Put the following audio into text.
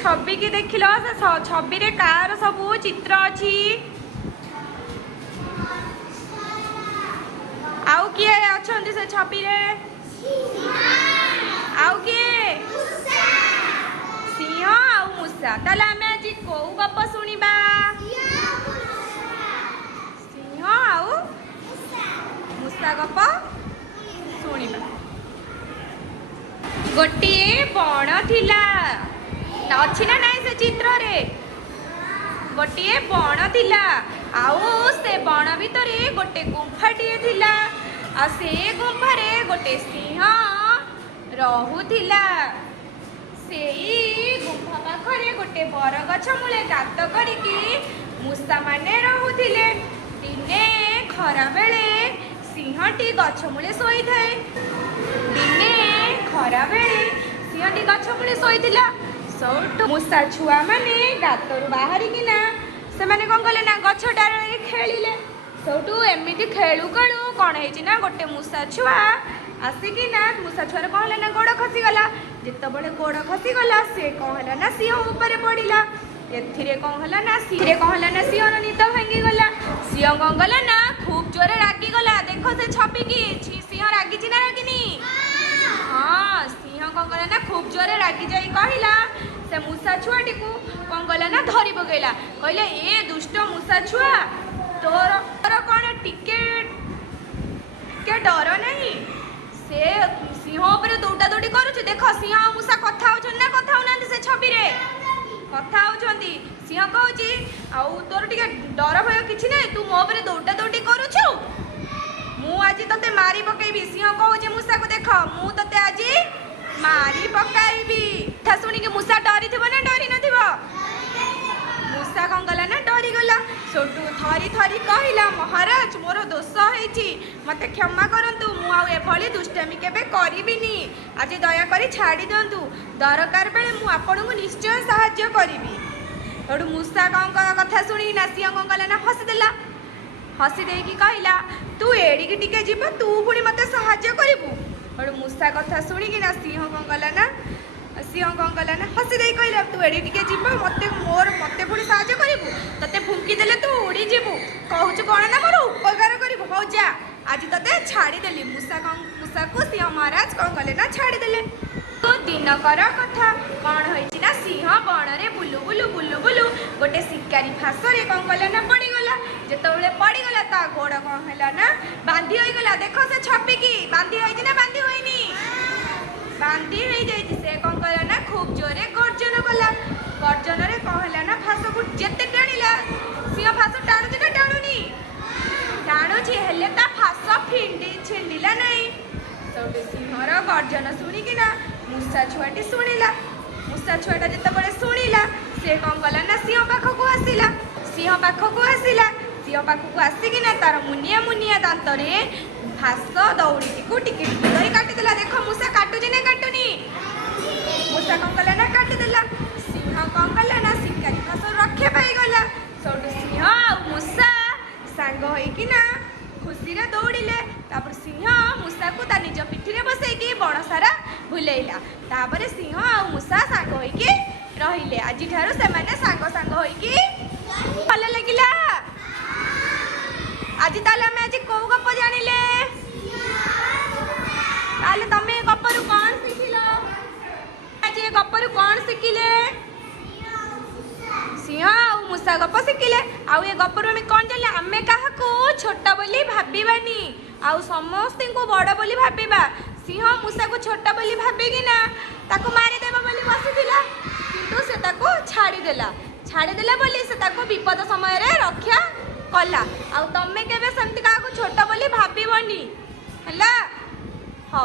छवि की देख लो से छवि रे कार सब चित्र अच्छी आउ किए अच्छा से छवि रे आउ किए सिंह आउ मूषा ताले आमे आज को गप शुणिबा सिंह आउ मूषा गप शुणिबा गोटिए बण थिला अच्छी ना नाई से चित्र रे गोटिए बण थिला आउ से बण भितर गोटे गुंफाटिए थिला आ से गुंफा रे गोटे सिंह रहुथिला सेई गुंफा पाखरे गोटे बरगछ मूले गात करिकी मूषा माने रहुथिले दिने खरा बेले सिंहटी गछ मूले शोई थाए दिने खरा बेले सिंहटी गछ मूले शोईथिला सौटू मूषा छुआ माने गातरू बाहरिकिना से माने कोन कले ना गछ डाଳରେ खेलिले सौटू एमिति खेलु खेलु कोन हेछि ना गोटे मूषा छुआ आसिकिना मूषा छुआर कोन होला ना गोड़ खसी गला जेतबळे गोड़ खसी गला से कोन होला ना सिंह ऊपर पड़िला एथिरे कोन होला ना सिंह रो निद भांगी गला सिंह कोन गला ना खूब जोरे रागी गला देखो से छपी की सिंह रागी छि ना रागिनी हां सिंह कोन गला ना खूब जोरे रागी जाई कहिला से मूषा छुआटी को कोन गला ना धरी पगैला कहले ए दुष्ट मूषा छुआ तोर कोन टिकेट के डर नहीं से सिंह ऊपर दौड़ा दौड़ी करूछु देख सिंह आ मूषा कथा होछन ना कथा होना से छवि रे कथा होछंती सिंह कहूची आउ तोर टिके डर भय किछि नै तू मो ऊपर दौड़ा दौड़ी करूछु मु आज तते मारी पकेबी सिंह कहूची मूषा को देख मु तते आज मारी पकाइबी था सुनी के मूषा डरी थिबो ना डरी नथिबो मूषा कौन गला ना डरी गला सोटू थरी थरी कहला महाराज मोर दोष होईची मते क्षमा करंतु मु आ एभली दुष्टामी केबे करिबिनी आज दया करी छाड़ी दंतु दरकार बेले मु आपन को निश्चय सहाय्य करिबी ओडू मूषा कौन कथा सुनी ना सिंह कौन गला ना हसी देकी कहला तू एडिकी टिके जीव तू पुणी मते सहाय्य करिबू ओडू मूषा कथा सुनी कि ना सिंह कौन गला ना हसी दे कहला तू एडी टिके जीव मते पुणी सहाय्य करिबू तते फुंकी देले तू उड़ी जीवू कहूछु कोन ना मोर उपकार करिबू हो जा आज तते छाड़ी देली मूषा को सिंह महाराज कौन कले ना छाड़ी देले तो दिनकर कथा कौन होइछि ना सिंह बण रे बुलु बुलु बुलु बुलु गोटे शिकारी फासरे कौन कले ना पड़ी गला जेतबेले पड़ी गला ता गोड़ कौन हैला ना बांधी होई गला देखो से छपी की बांधी होइछि ना बांधी होइनी बांधी होई जाइछि से कौन कला ना खूब जोरे गर्जन कला गर्जन रे कौन हैला ना फास को जेते टाणिला सिंह फास टाणुछि ना टाणुनी टाणुछि हेले ता फास छिंडिला नहीं सौटे सिंहर गर्जन शुणिकी ना मूषा छुआटी शुणिला मूषा छुआटा जितेबाला शुणिला से कौन कला ना सिंह पाखक आसिकिना तार मुनिया मुनिया दांतरे फास दौड़ी को टिके धरी काटिदेला देख मूषा काटुची ना काटुनी मूषा कौन कला ना काटिदेला सिंह कौन कला ना शिकारी फास रक्षा पाईगला सौटू सिंह आ मूषा सांग होइकिना खुशी रे दौड़िले तापर सिंह मूषा को ता निज पिठी रे बसैकी बण सारा भुलेइला तापर सिंह आ मूषा सांग होइकी रहिले आज ठारो से माने सांग होइकी भल लागिला आज ताले हम आज को गप जानिले ताले तमे गपरु कोन सिखिलो आज ए गपरु कोन सिखिले सिंह आ मूषा गप सिखिले आउ ए गपरु हम कोन जानिले हमें काहा को छोटा बोली भाबिबानी आउ समस्त को बड़ बोली भाबिबा सिंह मूषा को छोटा बोली भाबिकी ना ताको मारी देबा बोली बसिथिला किंतु से ताको छाड़ी देला बोली से ताको विपद समय रे रक्षा कला आउ तमे केबे संति का को छोटा बोली भाबिबनी हला हौ।